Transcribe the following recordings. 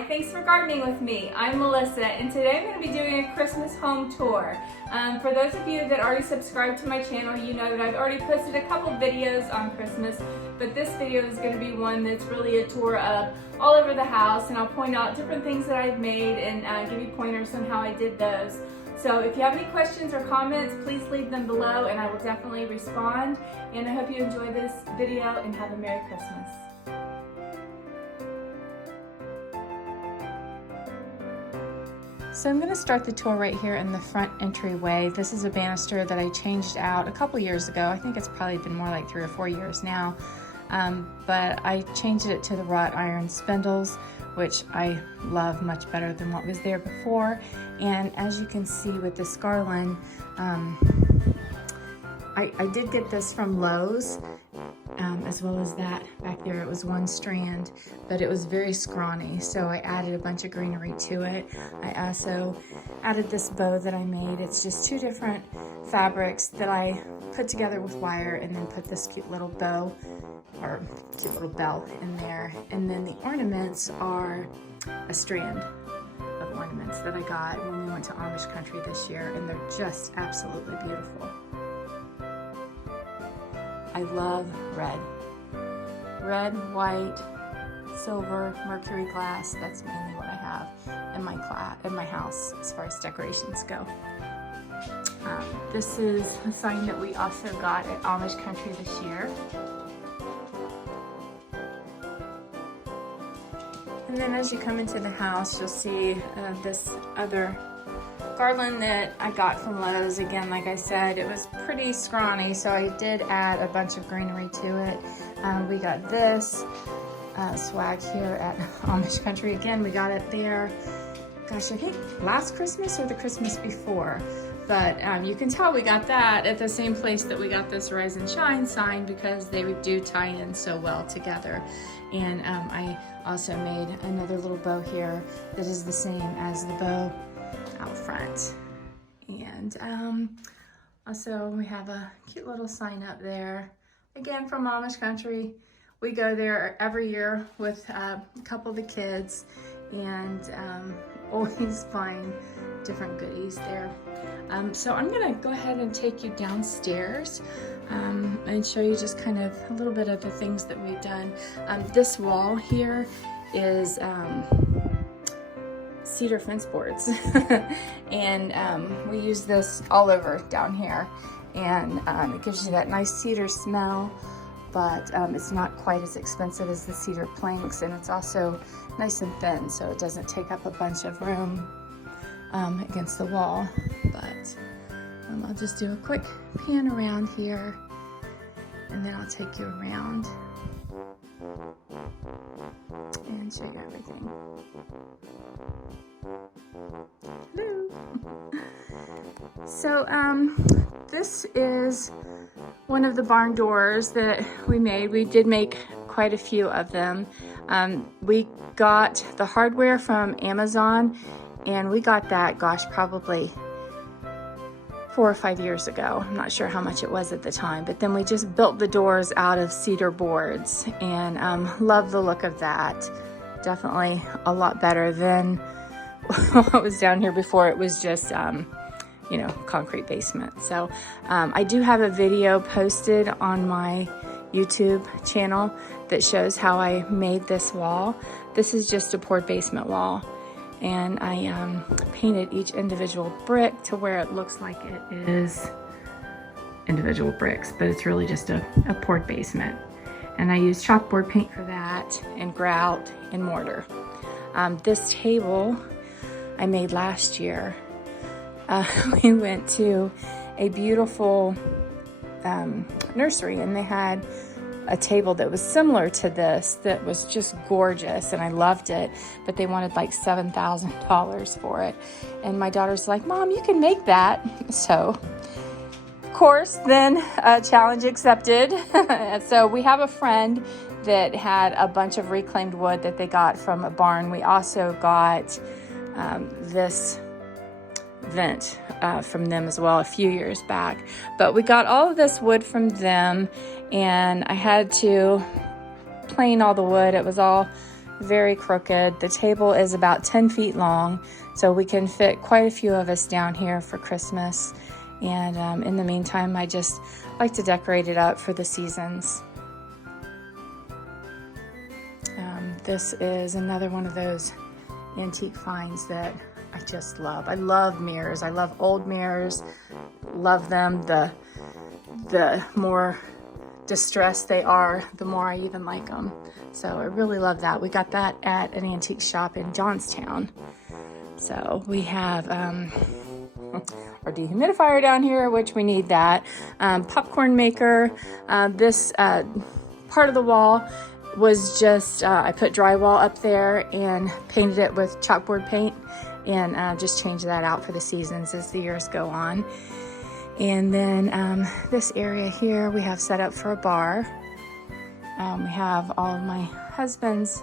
Hi, thanks for gardening with me. I'm Melissa, and today I'm going to be doing a Christmas home tour. For those of you that already subscribed to my channel, you know that I've already posted a couple videos on Christmas, but this video is going to be one that's really a tour of all over the house, and I'll point out different things that I've made and give you pointers on how I did those. So if you have any questions or comments, please leave them below and I will definitely respond. And I hope you enjoy this video and have a Merry Christmas. So I'm going to start the tour right here in the front entryway. This is a banister that I changed out a couple years ago. I think it's probably been more like 3 or 4 years now. But I changed it to the wrought iron spindles, which I love much better than what was there before. And as you can see with this garland, I did get this from Lowe's, as well as that back there. It was one strand, but it was very scrawny, so I added a bunch of greenery to it. I also added this bow that I made. It's just 2 different fabrics that I put together with wire and then put this cute little bow or cute little bell in there. And then the ornaments are a strand of ornaments that I got when we went to Amish country this year, and they're just absolutely beautiful. I love red. Red, white, silver, mercury glass. That's mainly what I have in my house as far as decorations go. This is a sign that we also got at Amish country this year. And then as you come into the house, you'll see this other garland that I got from Lowe's. Again, like I said, it was pretty scrawny, so I did add a bunch of greenery to it. We got this swag here at Amish country. Again, we got it there, gosh, I think last Christmas or the Christmas before. But you can tell we got that at the same place that we got this Rise and Shine sign, because they do tie in so well together. And I also made another little bow here that is the same as the bow out front. And also we have a cute little sign up there, again from Amish country. We go there every year with a couple of the kids, and always find different goodies there. So I'm gonna go ahead and take you downstairs and show you just kind of a little bit of the things that we've done. This wall here is cedar fence boards and we use this all over down here, and it gives you that nice cedar smell, but it's not quite as expensive as the cedar planks, and it's also nice and thin, so it doesn't take up a bunch of room against the wall. But I'll just do a quick pan around here, and then I'll take you around and show you everything. Hello. So this is one of the barn doors that we made. We did make quite a few of them. We got the hardware from Amazon, and we got that, gosh, probably 4 or 5 years ago. I'm not sure how much it was at the time, but then we just built the doors out of cedar boards, and love the look of that. Definitely a lot better than what was down here before. It was just you know, concrete basement. So I do have a video posted on my YouTube channel that shows how I made this wall. This is just a poured basement wall, and I painted each individual brick to where it looks like it is individual bricks, but it's really just a poured basement. And I used chalkboard paint for that, and grout and mortar. This table I made last year. We went to a beautiful nursery, and they had a table that was similar to this that was just gorgeous, and I loved it, but they wanted like $7,000 for it. And my daughter's like, Mom, you can make that. So of course, then challenge accepted. So we have a friend that had a bunch of reclaimed wood that they got from a barn. We also got this vent from them as well a few years back. But we got all of this wood from them, and I had to plane all the wood. It was all very crooked. The table is about 10 feet long, so we can fit quite a few of us down here for Christmas. And in the meantime, I just like to decorate it up for the seasons. This is another one of those antique finds that I just love. I love mirrors. I love old mirrors. Love them. The more distressed they are, the more I even like them. So I really love that. We got that at an antique shop in Johnstown. So we have our dehumidifier down here, which we need that. Popcorn maker. This part of the wall was just, I put drywall up there and painted it with chalkboard paint, and just changed that out for the seasons as the years go on. And then this area here we have set up for a bar. We have all of my husband's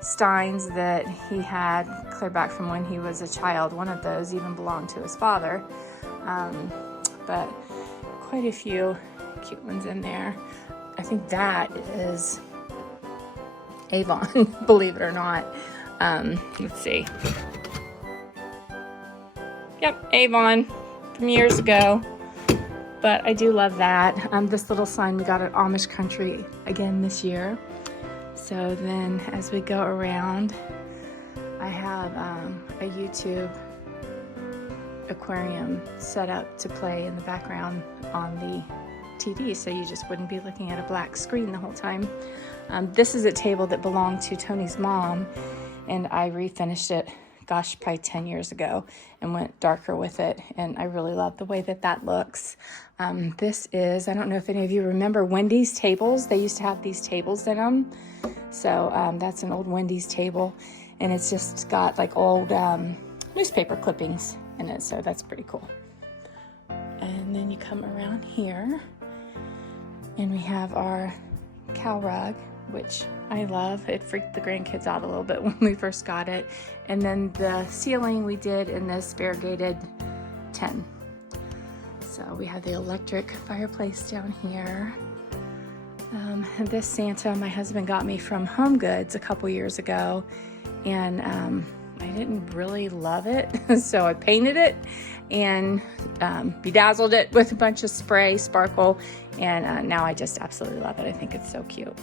steins that he had clear back from when he was a child. One of those even belonged to his father. But quite a few cute ones in there. I think that is Avon, believe it or not. Let's see. Yep, Avon from years ago. But I do love that. This little sign we got at Amish Country again this year. So then as we go around, I have a YouTube aquarium set up to play in the background on the TV, so you just wouldn't be looking at a black screen the whole time. This is a table that belonged to Tony's mom, and I refinished it, gosh, probably 10 years ago, and went darker with it, and I really love the way that that looks. This is, I don't know if any of you remember Wendy's tables. They used to have these tables in them. So that's an old Wendy's table, and it's just got like old newspaper clippings in it, so that's pretty cool. And then you come around here, and we have our cow rug, which I love. It freaked the grandkids out a little bit when we first got it. And then the ceiling we did in this variegated tin. So we have the electric fireplace down here. This Santa my husband got me from Home Goods a couple years ago, and I didn't really love it, so I painted it and bedazzled it with a bunch of spray, sparkle, and now I just absolutely love it. I think it's so cute.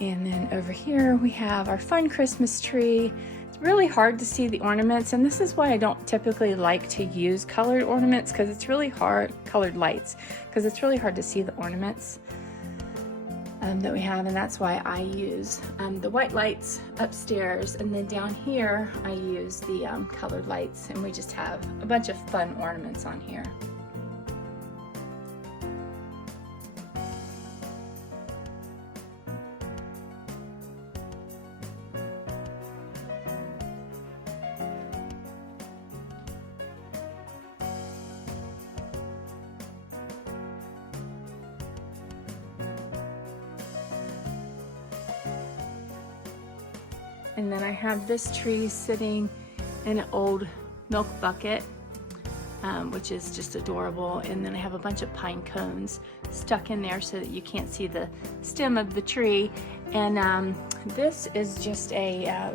And then over here we have our fun Christmas tree. It's really hard to see the ornaments, and this is why I don't typically like to use colored ornaments, because it's really hard, colored lights, because it's really hard to see the ornaments that we have, and that's why I use the white lights upstairs, and then down here I use the colored lights, and we just have a bunch of fun ornaments on here. And then I have this tree sitting in an old milk bucket, which is just adorable. And then I have a bunch of pine cones stuck in there so that you can't see the stem of the tree. And this is just a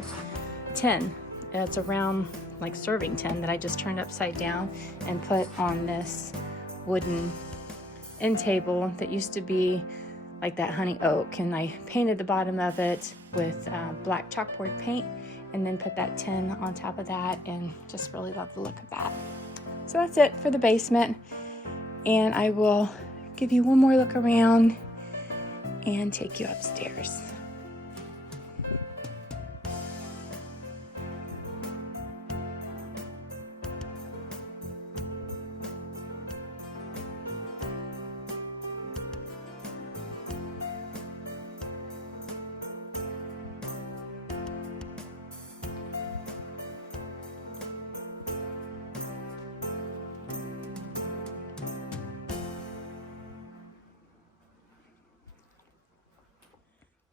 tin. It's a round, like, serving tin that I just turned upside down and put on this wooden end table that used to be like that honey oak, and I painted the bottom of it with black chalkboard paint, and then put that tin on top of that, and just really love the look of that. So that's it for the basement, and I will give you one more look around and take you upstairs.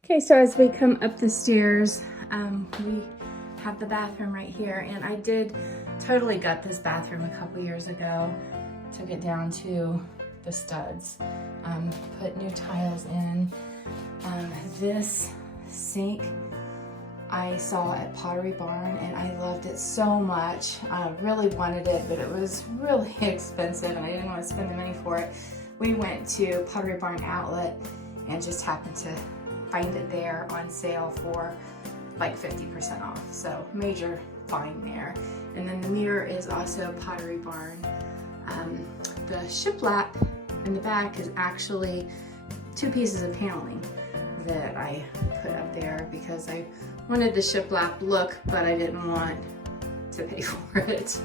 Okay, so as we come up the stairs, we have the bathroom right here, and I did totally gut this bathroom a couple years ago. Took it down to the studs, put new tiles in. This sink I saw at Pottery Barn, and I loved it so much. I really wanted it, but it was really expensive and I didn't want to spend the money for it. We went to Pottery Barn Outlet and just happened to find it there on sale for like 50% off. So major find there. And then the mirror is also Pottery Barn. The shiplap in the back is actually 2 pieces of paneling that I put up there because I wanted the shiplap look, but I didn't want to pay for it.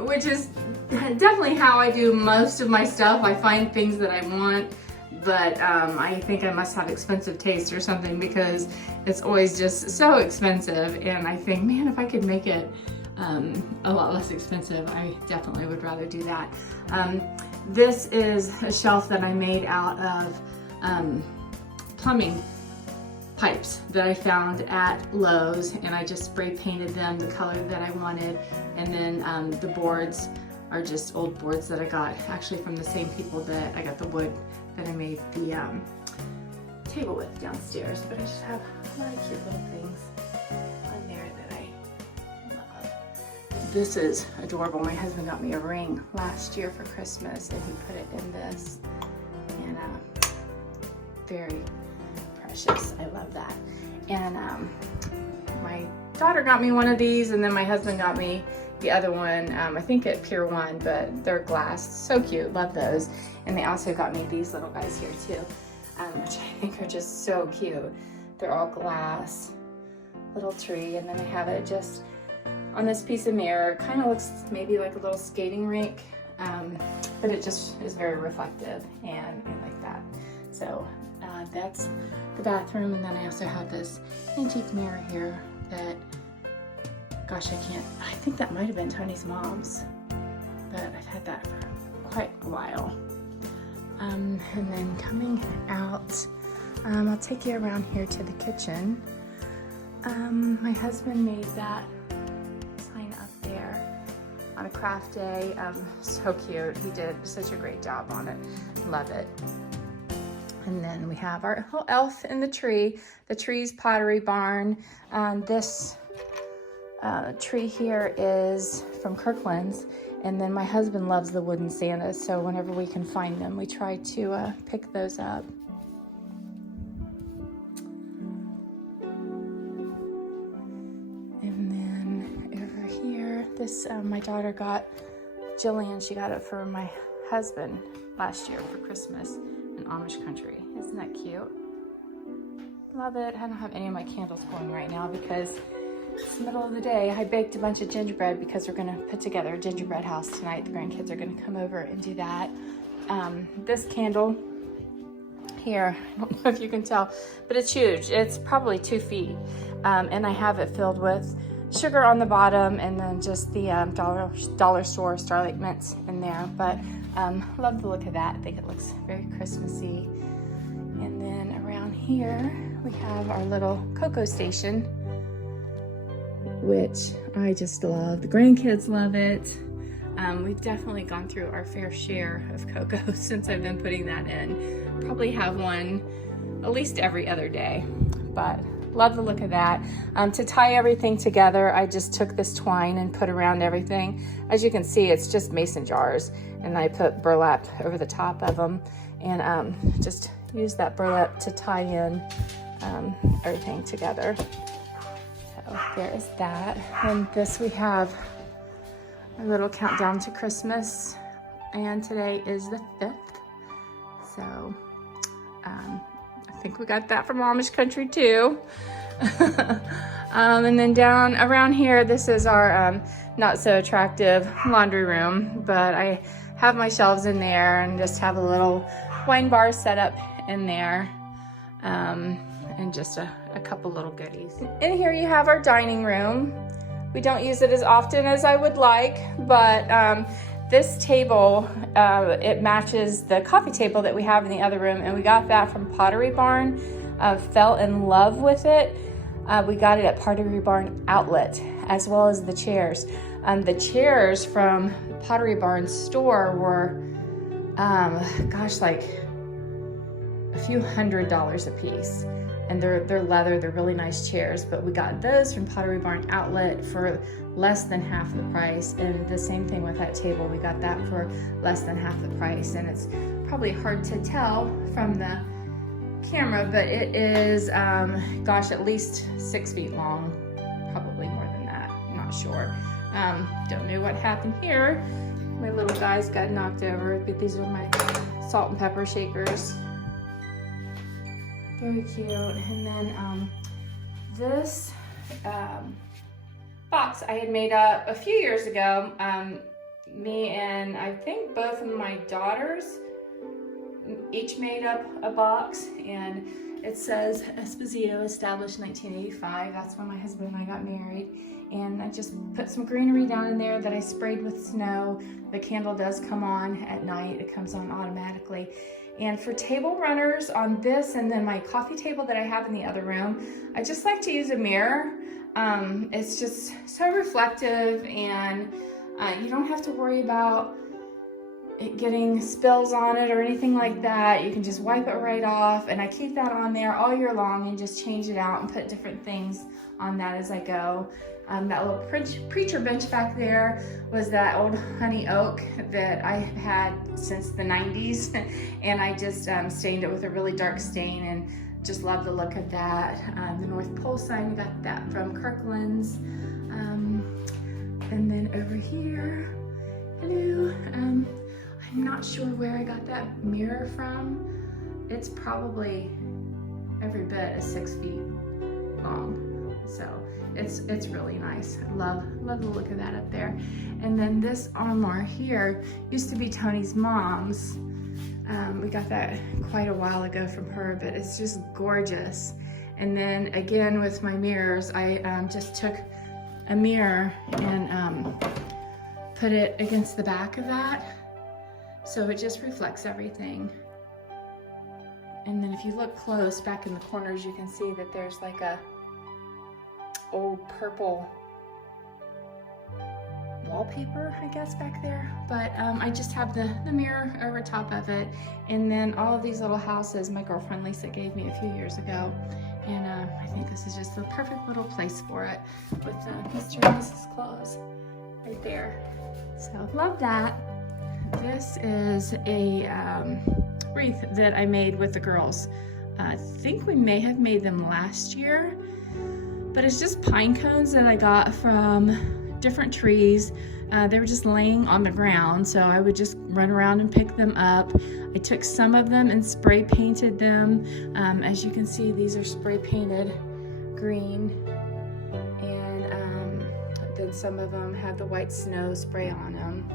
Which is definitely how I do most of my stuff. I find things that I want, but I think I must have expensive taste or something because it's always just so expensive. And I think, man, if I could make it a lot less expensive, I definitely would rather do that. This is a shelf that I made out of plumbing pipes that I found at Lowe's, and I just spray painted them the color that I wanted. And then the boards are just old boards that I got actually from the same people that I got the wood that I made the table with downstairs. But I just have a lot of cute little things on there that I love. This is adorable. My husband got me a ring last year for Christmas, and he put it in this, and very precious. I love that. And my daughter got me one of these, and then my husband got me the other one, I think at Pier 1, but they're glass. So cute. Love those. And they also got me these little guys here too, which I think are just so cute. They're all glass, little tree, and then I have it just on this piece of mirror. Kind of looks maybe like a little skating rink, but it just is very reflective, and I like that. So that's the bathroom. And then I also have this antique mirror here that, gosh, I think that might have been Tony's mom's, but I've had that for quite a while. And then coming out, I'll take you around here to the kitchen. My husband made that sign up there on a craft day. So cute. He did such a great job on it. Love it. And then we have our little elf in the tree. The tree's Pottery Barn. This tree here is from Kirkland's. And then my husband loves the wooden Santas, so whenever we can find them, we try to pick those up. And then over here, this my daughter got, Jillian, she got it for my husband last year for Christmas in Amish country. Isn't that cute? Love it. I don't have any of my candles going right now because it's the middle of the day. I baked a bunch of gingerbread because we're gonna put together a gingerbread house tonight. The grandkids are gonna come over and do that. This candle here, I don't know if you can tell, but it's huge. It's probably 2 feet. And I have it filled with sugar on the bottom and then just the dollar store Starlight Mints in there. But love the look of that. I think it looks very Christmassy. And then around here, we have our little cocoa station, which I just love. The grandkids love it. We've definitely gone through our fair share of cocoa since I've been putting that in. Probably have one at least every other day, but love the look of that. To tie everything together, I just took this twine and put around everything. As you can see, it's just mason jars, and I put burlap over the top of them, and just use that burlap to tie in everything together. So there is that. And this we have a little countdown to Christmas, and today is the 5th. So I think we got that from Amish country too. And then down around here, this is our not so attractive laundry room, but I have my shelves in there and just have a little wine bar set up in there, and just a couple little goodies. And here you have our dining room. We don't use it as often as I would like, but this table, it matches the coffee table that we have in the other room, and we got that from Pottery Barn. Fell in love with it. We got it at Pottery Barn Outlet, as well as the chairs. The chairs from Pottery Barn store were, gosh, like a few $100s a piece. and they're leather, they're really nice chairs, but we got those from Pottery Barn Outlet for less than half the price. And the same thing with that table, we got that for less than half the price. And it's probably hard to tell from the camera, but it is, gosh, at least 6 feet long, probably more than that, I'm not sure. Don't know what happened here. My little guys got knocked over, but these are my salt and pepper shakers. Very cute. And then this box I had made up a few years ago. Me and I think both of my daughters each made up a box, and it says Esposito, established 1985. That's when my husband and I got married. And I just put some greenery down in there that I sprayed with snow. The candle does come on at night. It comes on automatically. And for table runners on this, and then my coffee table that I have in the other room, I just like to use a mirror. It's just so reflective, and you don't have to worry about it getting spills on it or anything like that. You can just wipe it right off, and I keep that on there all year long and just change it out and put different things on that as I go. That little preacher bench back there was that old honey oak that I had since the 90s, and I just stained it with a really dark stain and just love the look of that. The North Pole sign, we got that from Kirkland's. And then over here, hello, I'm not sure where I got that mirror from. It's probably every bit of 6 feet long. So it's really nice. Love the look of that up there. And then this armoire here used to be Tony's mom's. We got that quite a while ago from her, but it's just gorgeous. And then again with my mirrors, I just took a mirror and put it against the back of that, so it just reflects everything. And then if you look close back in the corners, you can see that there's like a old purple wallpaper, I guess, back there. But I just have the mirror over top of it. And then all of these little houses my girlfriend Lisa gave me a few years ago. And I think this is just the perfect little place for it, with Mr. and Mrs. clothes right there. So love that. This is a wreath that I made with the girls. I think we may have made them last year, but it's just pine cones that I got from different trees. They were just laying on the ground, so I would just run around and pick them up. I took some of them and spray painted them. As you can see, these are spray painted green, and then some of them have the white snow spray on them.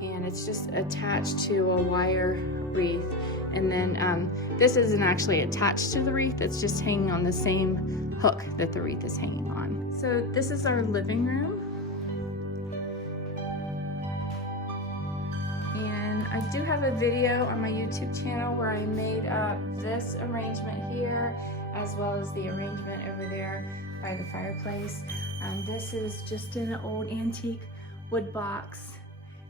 And it's just attached to a wire wreath. And then this isn't actually attached to the wreath, it's just hanging on the same hook that the wreath is hanging on. So this is our living room. And I do have a video on my YouTube channel where I made up this arrangement here, as well as the arrangement over there by the fireplace. This is just an old antique wood box,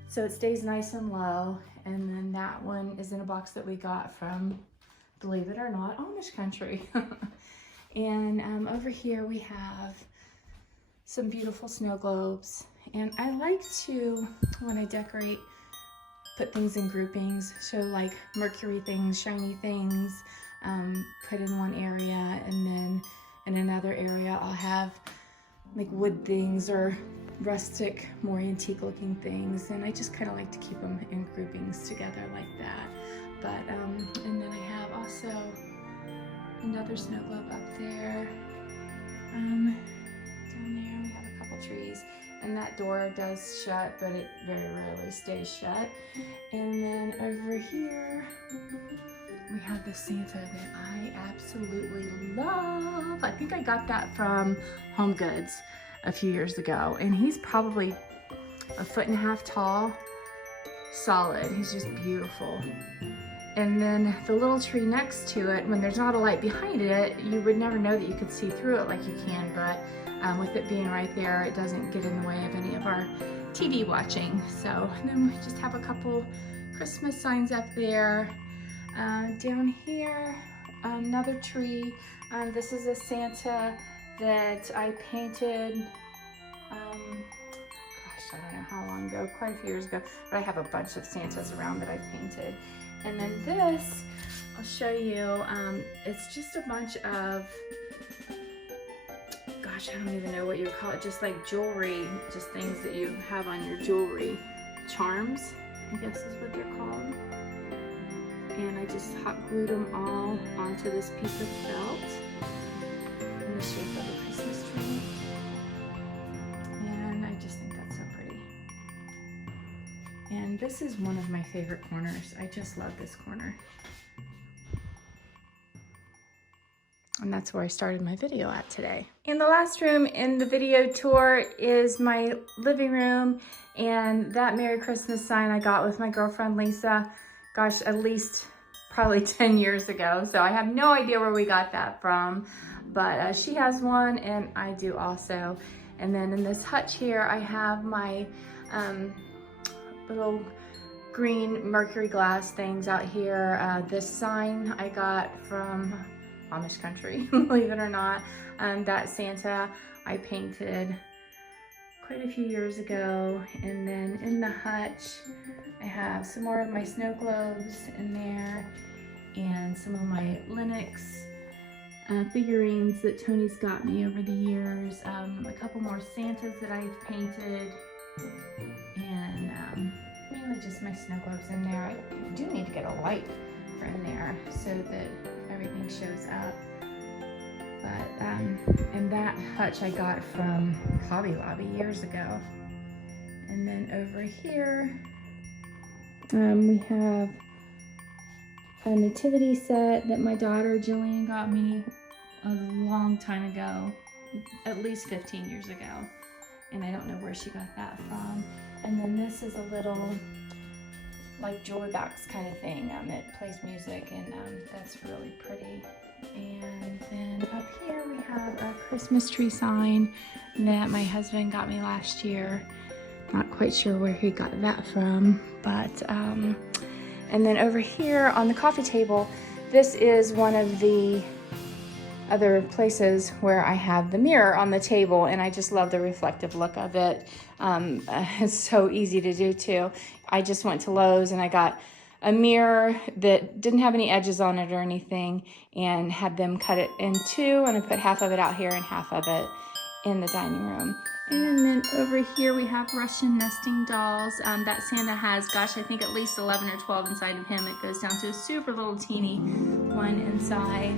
so it stays nice and low. And then that one is in a box that we got from, believe it or not, Amish country. And over here we have some beautiful snow globes. And I like to, when I decorate, put things in groupings, show like Mercury things, shiny things, put in one area, and then in another area I'll have like wood things or rustic, more antique looking things, and I just kind of like to keep them in groupings together like that. But and then I have also another snow globe up there. Down there we have a couple trees, and that door does shut, but it very rarely stays shut. And then over here we have the Santa that I absolutely love. I think I got that from Home Goods a few years ago, and he's probably 1.5 feet tall, solid. He's just beautiful. And then the little tree next to it, when there's not a light behind it, you would never know that you could see through it like you can, but with it being right there, it doesn't get in the way of any of our TV watching. So, and then we just have a couple Christmas signs up there. Down here, another tree. This is a Santa that I painted, gosh, I don't know how long ago, quite a few years ago, but I have a bunch of Santas around that I painted. And then this, I'll show you, it's just a bunch of, gosh, I don't even know what you would call it, just like jewelry, just things that you have on your jewelry. Charms, I guess is what they're called. And I just hot glued them all onto this piece of felt in the shape of a Christmas tree. And I just think that's so pretty. And this is one of my favorite corners. I just love this corner. And that's where I started my video at today. And the last room in the video tour is my living room, and that Merry Christmas sign I got with my girlfriend Lisa, gosh, at least probably 10 years ago. So I have no idea where we got that from, but she has one and I do also. And then in this hutch here, I have my little green mercury glass things out here. This sign I got from Amish country, believe it or not. That Santa I painted quite a few years ago. And then in the hutch, I have some more of my snow globes in there and some of my Linux figurines that Tony's got me over the years. A couple more Santas that I've painted, and mainly just my snow globes in there. I do need to get a light for in there so that everything shows up. But and that hutch I got from Hobby Lobby years ago. And then over here we have a nativity set that my daughter Jillian got me a long time ago, at least 15 years ago. And I don't know where she got that from. And then this is a little like jewelry box kind of thing. It plays music, and that's really pretty. And then up here we have a Christmas tree sign that my husband got me last year. Not quite sure where he got that from, but and then over here on the coffee table, this is one of the other places where I have the mirror on the table, and I just love the reflective look of it. It's so easy to do too. I just went to Lowe's and I got a mirror that didn't have any edges on it or anything, and had them cut it in two, and I put half of it out here and half of it in the dining room. And then over here we have Russian nesting dolls. That Santa has, gosh, I think at least 11 or 12 inside of him. It goes down to a super little teeny one inside.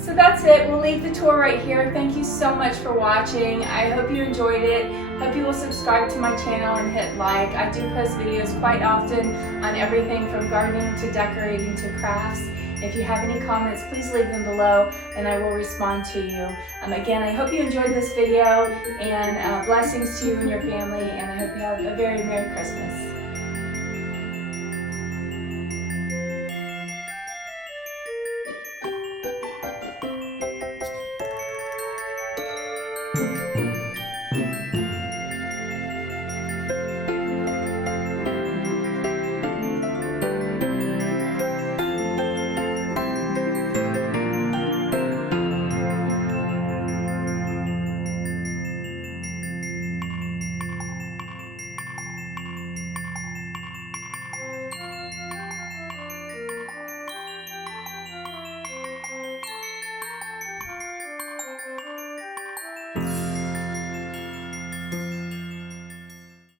So that's it. We'll leave the tour right here. Thank you so much for watching. I hope you enjoyed it. Hope you will subscribe to my channel and hit like. I do post videos quite often on everything from gardening to decorating to crafts. If you have any comments, please leave them below and I will respond to you. Again, I hope you enjoyed this video, and blessings to you and your family, and I hope you have a very Merry Christmas.